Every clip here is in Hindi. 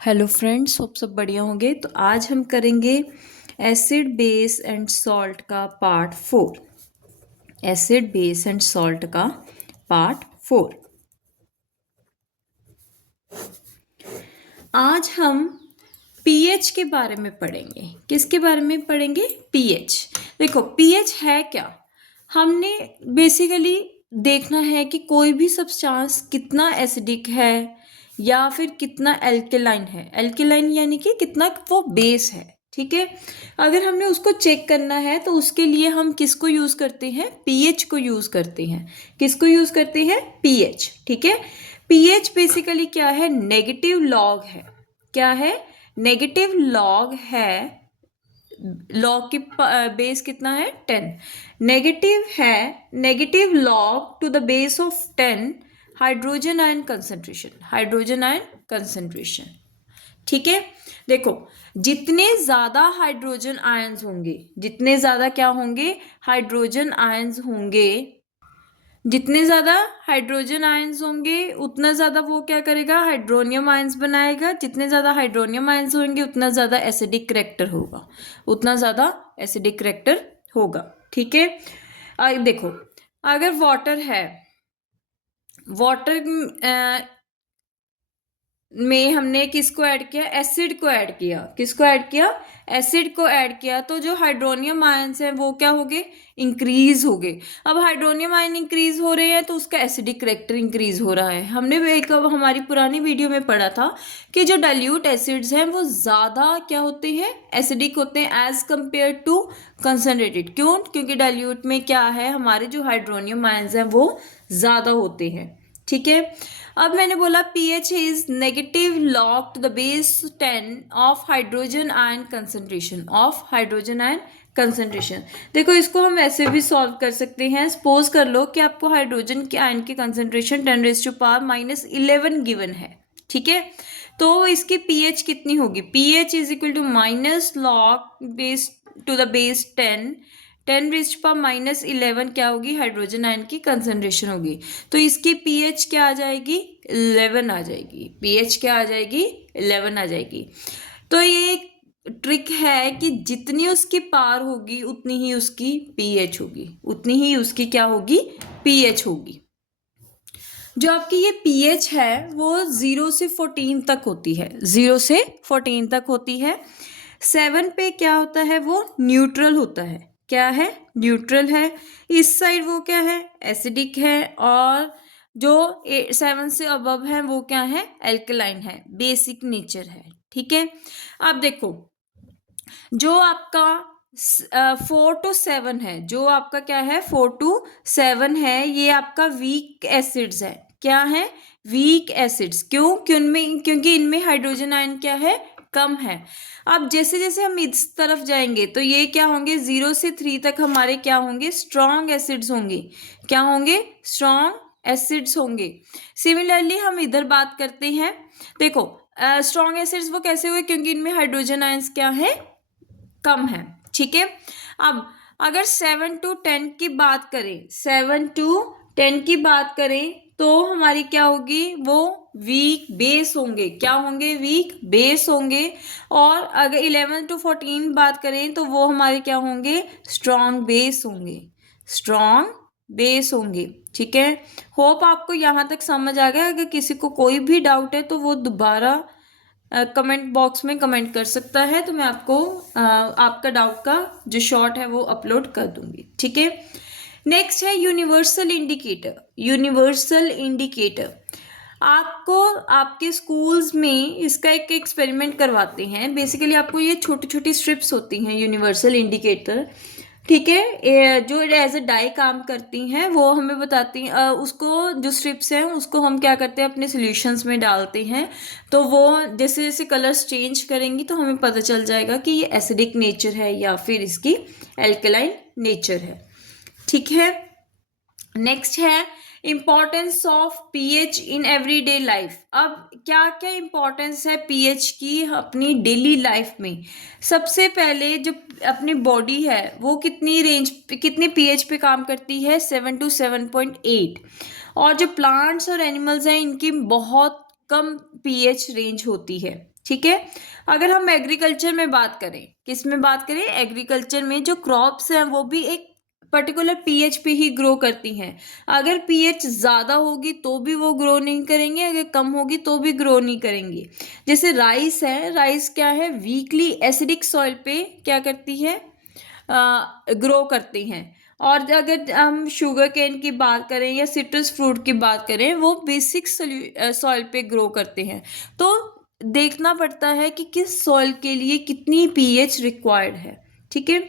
हेलो फ्रेंड्स, होप सब बढ़िया होंगे। तो आज हम करेंगे एसिड बेस एंड सॉल्ट का part 4। Acid base and salt का पार्ट 4। आज हम पीएच के बारे में पढ़ेंगे। किसके बारे में पढ़ेंगे? पीएच। देखो, पीएच है क्या? हमने बेसिकली देखना है कि कोई भी सब्सटेंस कितना एसिडिक है या फिर कितना एल्केलाइन है। एल्केलाइन यानी कि कितना वो बेस है, ठीक है। अगर हमने उसको चेक करना है तो उसके लिए हम किसको यूज करते हैं? पीएच को यूज करते हैं। किसको यूज करते हैं? पीएच, ठीक है। पीएच बेसिकली क्या है? नेगेटिव लॉग है। क्या है? नेगेटिव लॉग है। लॉग की बेस कितना है? 10। नेगेटिव है, negative log to the base of 10 hydrogen ion concentration. Hydrogen ion concentration, ठीक है। देखो, जितने ज्यादा हाइड्रोजन आयंस होंगे, जितने ज्यादा क्या होंगे? हाइड्रोजन आयंस होंगे। जितने ज्यादा हाइड्रोजन आयंस होंगे उतना ज्यादा वो क्या करेगा? हाइड्रोनियम आयंस बनाएगा। जितने ज्यादा हाइड्रोनियम आयंस होंगे उतना ज्यादा एसिडिक करैक्टर होगा। उतना ज्यादा एसिडिक करैक्टर होगा, ठीक है। देखो, अगर वाटर है, वाटर में हमने किसको ऐड किया? एसिड को ऐड किया। किसको ऐड किया? एसिड को ऐड किया। तो जो हाइड्रोनियम आयंस हैं वो क्या हो गए? इंक्रीज हो गए। अब हाइड्रोनियम आयन इंक्रीज हो रहे हैं तो उसका एसिडिक करैक्टर इंक्रीज हो रहा है। हमने एक हमारी पुरानी वीडियो में पढ़ा था कि जो डाइल्यूट एसिड्स हैं वो ज़्यादा क्या होते हैं? एसिडिक होते हैं एज कंपेयर टू कंसनट्रेटेड। क्यों? क्योंकि डाइल्यूट में क्या है? हमारे जो हाइड्रोनियम आयंस हैं वो ज़्यादा होते हैं, ठीक है। अब मैंने बोला pH is negative log to the base 10 of hydrogen ion concentration. Of hydrogen ion concentration. देखो, इसको हम ऐसे भी सॉल्व कर सकते हैं। सपोज कर लो कि आपको हाइड्रोजन के आयन की कंसंट्रेशन 10⁻⁻11 गिवन है, ठीक है। तो इसकी pH कितनी होगी? pH is equal to minus log base to the base 10⁻11 क्या होगी? हाइड्रोजन आयन की कंसंट्रेशन होगी। तो इसकी पीएच क्या आ जाएगी? 11 आ जाएगी। पीएच क्या आ जाएगी? 11 आ जाएगी। तो ये एक ट्रिक है कि जितनी उसकी पार होगी उतनी ही उसकी पीएच होगी। उतनी ही उसकी क्या होगी? पीएच होगी। जो आपकी ये पीएच है वो 0 से 14 तक होती है। 0 से 14 तक होती है। 7 पे क्या होता है? वो न्यूट्रल होता है। क्या है? न्यूट्रल है। इस साइड वो क्या है? एसिडिक है। और जो 7 से अबव है वो क्या है? एल्कलाइन है, बेसिक नेचर है, ठीक है। अब देखो, जो आपका 4 to 7 है, जो आपका क्या है? 4 to 7 है, ये आपका वीक एसिड्स है। क्या है? Weak acids. क्यों? क्योंकि इनमें हाइड्रोजन आयन क्या है? कम है। अब जैसे जैसे हम इस तरफ जाएंगे तो ये क्या होंगे? 0 से 3 तक हमारे क्या होंगे? स्ट्रॉन्ग एसिड्स होंगे। क्या होंगे? स्ट्रॉन्ग एसिड्स होंगे। सिमिलरली हम इधर बात करते हैं। देखो, स्ट्रॉन्ग एसिड्स वो कैसे हुए? क्योंकि इनमें हाइड्रोजन आयंस क्या है? कम है, ठीक है। अब अगर 7 to 10 की बात करें, 7 to 10 की बात करें तो हमारी क्या होगी? वो वीक बेस होंगे। क्या होंगे? वीक बेस होंगे। और अगर 11 to 14 बात करें तो वो हमारे क्या होंगे? स्ट्रॉन्ग बेस होंगे। स्ट्रॉन्ग बेस होंगे, ठीक है। होप आपको यहाँ तक समझ आ गया। अगर किसी को कोई भी डाउट है तो वो दोबारा कमेंट बॉक्स में कमेंट कर सकता है, तो मैं आपको आपका डाउट का जो शॉर्ट है वो अपलोड कर दूंगी, ठीक है। नेक्स्ट है यूनिवर्सल इंडिकेटर। यूनिवर्सल इंडिकेटर आपको आपके स्कूल्स में इसका एक एक्सपेरिमेंट करवाते हैं। बेसिकली आपको ये छोटी छोटी स्ट्रिप्स होती हैं यूनिवर्सल इंडिकेटर, ठीक है। जो एज ए डाई काम करती हैं वो हमें बताती हैं। उसको जो स्ट्रिप्स हैं उसको हम क्या करते हैं? अपने सॉल्यूशंस में डालते हैं। तो वो जैसे जैसे कलर्स चेंज करेंगी तो हमें पता चल जाएगा कि ये एसिडिक नेचर है या फिर इसकी एल्कलाइन नेचर है, ठीक है। नेक्स्ट है importance of pH in everyday life. अब क्या क्या इंपॉर्टेंस है पीएच की अपनी डेली लाइफ में? सबसे पहले जो अपनी बॉडी है वो कितनी रेंज कितनी पीएच पे काम करती है? 7 to 7.8। और जो प्लांट्स और एनिमल्स हैं इनकी बहुत कम पीएच रेंज होती है, ठीक है। अगर हम एग्रीकल्चर में बात करें, किस में बात करें, एग्रीकल्चर में जो क्रॉप्स हैं वो भी एक पर्टिकुलर पीएच पे ही ग्रो करती हैं। अगर पीएच ज़्यादा होगी तो भी वो ग्रो नहीं करेंगे, अगर कम होगी तो भी ग्रो नहीं करेंगी। जैसे राइस है, राइस क्या है, वीकली एसिडिक सॉइल पे क्या करती है, ग्रो करती हैं। और अगर हम शुगर केन की बात करें या सिट्रस फ्रूट की बात करें, वो बेसिक सॉइल पे ग्रो करते हैं। तो देखना पड़ता है कि किस सॉइल के लिए कितनी पीएच रिक्वायर्ड है, ठीक है।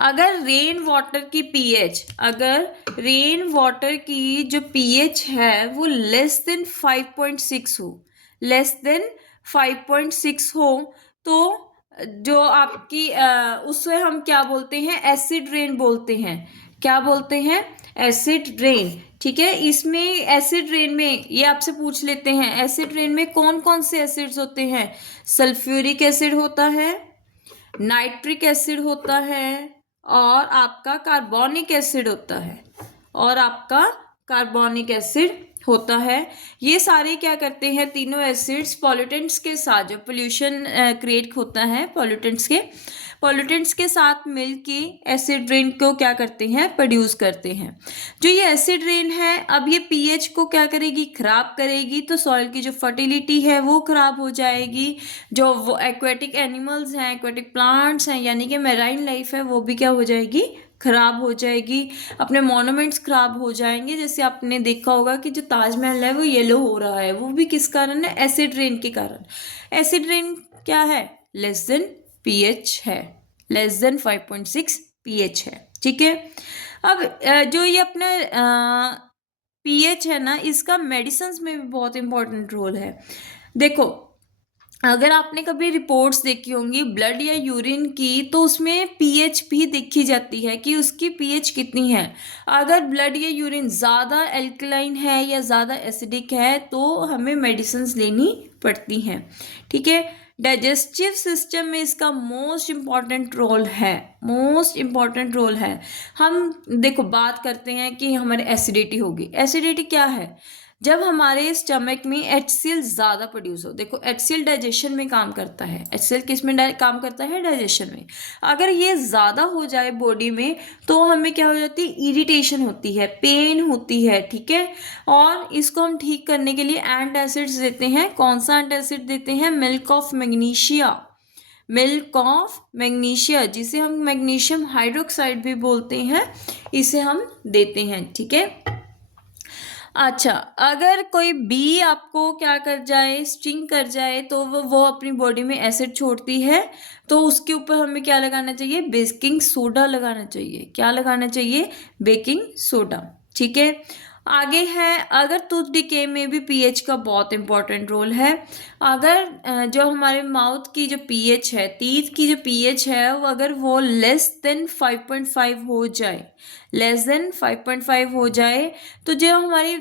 अगर रेन वाटर की पीएच, अगर रेन वाटर की जो पीएच है वो लेस देन 5.6 हो, लेस देन 5.6 हो, तो जो आपकी उससे हम क्या बोलते हैं, एसिड रेन बोलते हैं। क्या बोलते हैं, एसिड रेन, ठीक है। इसमें एसिड रेन में ये आपसे पूछ लेते हैं, एसिड रेन में कौन कौन से एसिड्स होते हैं, सल्फ्यूरिक एसिड होता है, नाइट्रिक एसिड होता है, और आपका कार्बोनिक एसिड होता है, और आपका कार्बोनिक एसिड होता है। ये सारे क्या करते हैं, तीनों एसिड्स पॉल्यूटेंट्स के साथ, जो पोल्यूशन क्रिएट होता है पॉल्यूटेंट्स के साथ मिलके एसिड रेन को क्या करते हैं, प्रोड्यूस करते हैं। जो ये एसिड रेन है, अब ये पीएच को क्या करेगी, खराब करेगी, तो सॉइल की जो फर्टिलिटी है वो खराब हो जाएगी। जो वो एक्वेटिक एनिमल्स हैं, एक्वेटिक प्लांट्स हैं, यानी कि मैराइन लाइफ है, वो भी क्या हो जाएगी, खराब हो जाएगी। अपने मॉन्यूमेंट्स खराब हो जाएंगे। जैसे आपने देखा होगा कि जो ताजमहल है वो येलो हो रहा है, वो भी किस कारण है, एसिड रेन के कारण। एसिड रेन क्या है, लेस देन पीएच है, लेस देन 5.6 पीएच है, ठीक है। अब जो ये अपना पीएच है ना, इसका मेडिसिन्स में भी बहुत इंपॉर्टेंट रोल है। देखो, अगर आपने कभी रिपोर्ट्स देखी होंगी ब्लड या यूरिन की, तो उसमें पीएच भी देखी जाती है कि उसकी पीएच कितनी है। अगर ब्लड या यूरिन ज़्यादा एल्कलाइन है या ज़्यादा एसिडिक है तो हमें मेडिसिन्स लेनी पड़ती हैं, ठीक है। डाइजेस्टिव सिस्टम में इसका मोस्ट इम्पॉर्टेंट रोल है, मोस्ट इम्पॉर्टेंट रोल है। हम देखो बात करते हैं कि हमारे एसिडिटी होगी। एसिडिटी क्या है, जब हमारे स्टमक में HCl ज़्यादा प्रोड्यूस हो। देखो HCl डाइजेशन में काम करता है, HCl किस में काम करता है, डाइजेशन में। अगर ये ज़्यादा हो जाए बॉडी में तो हमें क्या हो जाती है, इरिटेशन होती है, पेन होती है, ठीक है। और इसको हम ठीक करने के लिए एंटासिड्स देते हैं। कौन सा एंटासिड देते हैं, milk of magnesia, milk of magnesia, जिसे हम मैग्नीशियम हाइड्रोक्साइड भी बोलते हैं, इसे हम देते हैं, ठीक है। अच्छा, अगर कोई बी आपको क्या कर जाए, स्टिंग कर जाए, तो वो अपनी बॉडी में एसिड छोड़ती है, तो उसके ऊपर हमें क्या लगाना चाहिए, बेकिंग सोडा लगाना चाहिए। क्या लगाना चाहिए, बेकिंग सोडा, ठीक है। आगे है, अगर टूथ डिके में भी पीएच का बहुत इंपॉर्टेंट रोल है। अगर जो हमारे माउथ की जो पीएच है, टीथ की जो पीएच है, वो अगर वो लेस देन 5.5 हो जाए, लेस देन 5.5 हो जाए, तो जो हमारी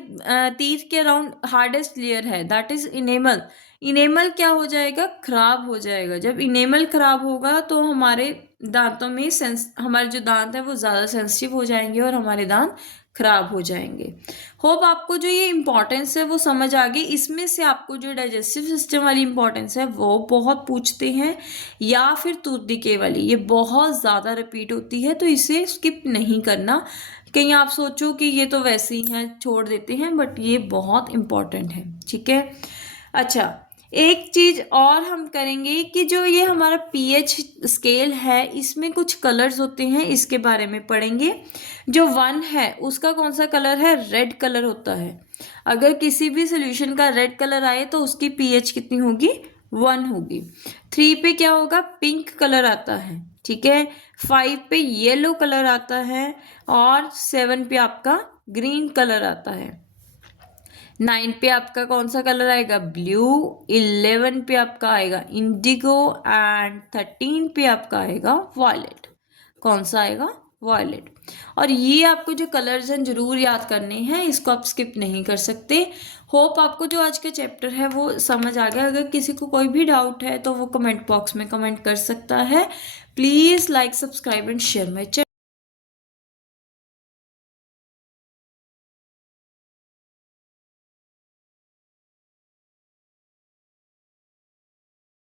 टीथ के अराउंड हार्डेस्ट लेयर है, दैट इज इनेमल, इनेमल क्या हो जाएगा, खराब हो जाएगा। जब इनेमल खराब होगा तो हमारे दांतों में हमारे जो दांत है वो ज़्यादा सेंसिटिव हो जाएंगे और हमारे दांत खराब हो जाएंगे। होप आपको जो ये इंपॉर्टेंस है वो समझ आ गई। इसमें से आपको जो डाइजेस्टिव सिस्टम वाली इंपॉर्टेंस है वो बहुत पूछते हैं, या फिर टूथ डिके वाली, ये बहुत ज़्यादा रिपीट होती है, तो इसे स्किप नहीं करना। कहीं आप सोचो कि ये तो वैसे ही हैं, छोड़ देते हैं, बट ये बहुत इंपॉर्टेंट है, ठीक है। अच्छा, एक चीज़ और हम करेंगे कि जो ये हमारा पीएच स्केल है, इसमें कुछ कलर्स होते हैं, इसके बारे में पढ़ेंगे। जो 1 है उसका कौन सा कलर है, रेड कलर होता है। अगर किसी भी सोल्यूशन का रेड कलर आए तो उसकी पीएच कितनी होगी, 1 होगी। 3 पे क्या होगा, पिंक कलर आता है, ठीक है। 5 पे येलो कलर आता है, और 7 पे आपका ग्रीन कलर आता है। 9 पे आपका कौन सा कलर आएगा, ब्लू। 11 पे आपका आएगा इंडिगो, एंड 13 पे आपका आएगा वॉयलेट। कौन सा आएगा, वॉयलेट। और ये आपको जो कलर्स हैं जरूर याद करने हैं, इसको आप स्किप नहीं कर सकते। होप आपको जो आज का चैप्टर है वो समझ आ गया। अगर किसी को कोई भी डाउट है तो वो कमेंट बॉक्स में कमेंट कर सकता है। Please like, subscribe and share my channel.